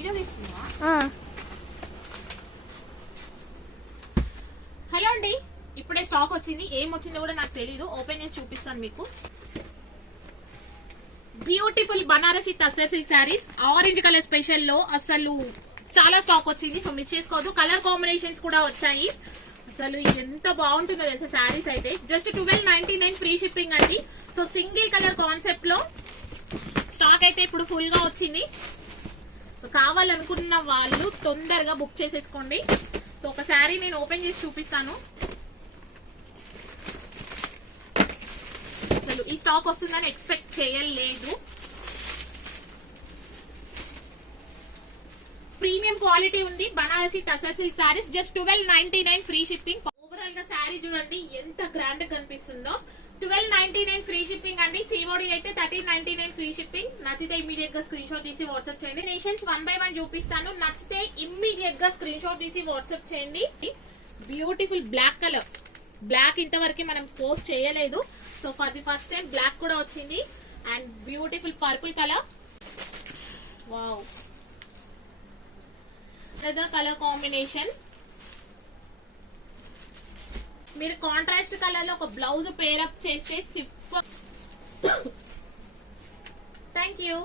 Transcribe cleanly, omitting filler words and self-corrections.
Video తీస్తున్నా. Hello అండి, ఇప్పుడే స్టాక్ వచ్చింది. ఏం వచ్చిందో కూడా నాకు తెలీదు. ఓపెన్ చేసి చూపిస్తాను మీకు. Beautiful Banarasi tussar silk saris orange colour special లో అసలు చాలా స్టాక్ వచ్చింది. సో మిస్ చేసుకోవద్దు. కలర్ కాంబినేషన్స్ కూడా వచ్చాయి. అసలు ఎంత బాగుంటుందో తెలుసా శారీస్ అయితే. జస్ట్ 1299 ఫ్రీ షిప్పింగ్ అండి. సో సింగిల్ కలర్ కాన్సెప్ట్ లో స్టాక్ అయితే ఇప్పుడు ఫుల్ గా వచ్చింది. సో కావాలనుకున్న వాళ్ళు తొందరగా బుక్ చేసేసుకోండి. సో ఒక శారీ నేను ఓపెన్ చేసి చూపిస్తాను. అసలు ఈ స్టాక్ వస్తుందని ఎక్స్పెక్ట్ చేయలేదు. ప్రీమియం క్వాలిటీ ఉంది. Banarasi tussar silk saris just 1299 free shipping. Overall గా శారీ చూడండి ఎంత గ్రాండ్ గా కనిపిస్తుందో. 1299 ఫ్రీ షిప్పింగ్ అండి. సిఓడి అయితే 1399 ఫ్రీ షిప్పింగ్. నచ్చితే ఇమ్మీడియట్ గా స్క్రీన్ షాట్ తీసి వాట్సాప్ చేయండి. నేషన్స్ 1 by 1 చూపిస్తాను. నచ్చితే ఇమ్మీడియట్ గా స్క్రీన్ షాట్ తీసి వాట్సాప్ చేయండి. Beautiful black colour. బ్లాక్ ఇంతవరకు మనం పోస్ట్ చేయలేదు. So for the first time black కూడా వచ్చింది. And beautiful purple colour. Wow, colour combination. మీరు కాంట్రాస్ట్ కలర్ లో ఒక బ్లౌజ్ పేరప్ చేస్తే సూపర్. Thank you.